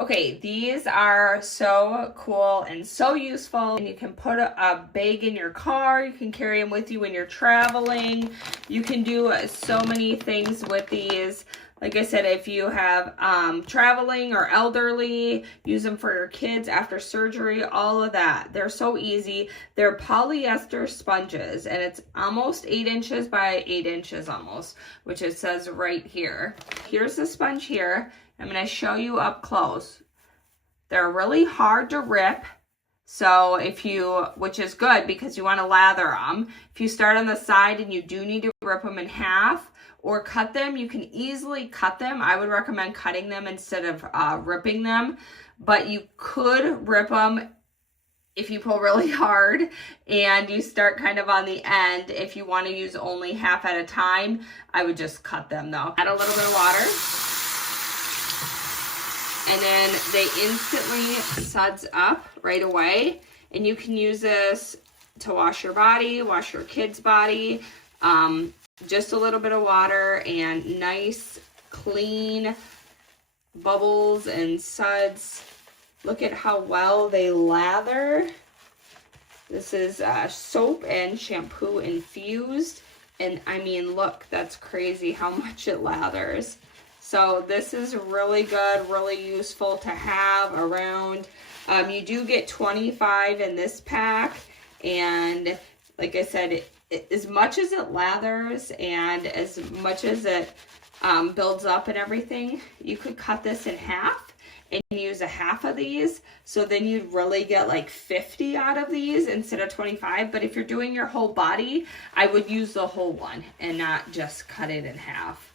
Okay, these are so cool and so useful, and you can put a bag in your car. You can carry them with you when you're traveling. You can do so many things with these. Like I said, if you have traveling or elderly, use them for your kids after surgery, all of that. They're so easy. They're polyester sponges, and it's almost 8 inches by 8 inches almost, which it says right here. Here's the sponge here. I'm going to show you up close. They're really hard to rip. So which is good because you want to lather them. If you start on the side and you do need to rip them in half or cut them, you can easily cut them. I would recommend cutting them instead of ripping them. But you could rip them if you pull really hard and you start kind of on the end. If you want to use only half at a time, I would just cut them though. Add a little bit of water. And then they instantly suds up right away. And you can use this to wash your body, wash your kid's body. Just a little bit of water and nice, clean bubbles and suds. Look at how well they lather. This is soap and shampoo infused. And I mean, look, that's crazy how much it lathers. So this is really good, really useful to have around. You do get 25 in this pack. And like I said, as much as it lathers and as much as it builds up and everything, you could cut this in half and use a half of these. So then you'd really get like 50 out of these instead of 25. But if you're doing your whole body, I would use the whole one and not just cut it in half.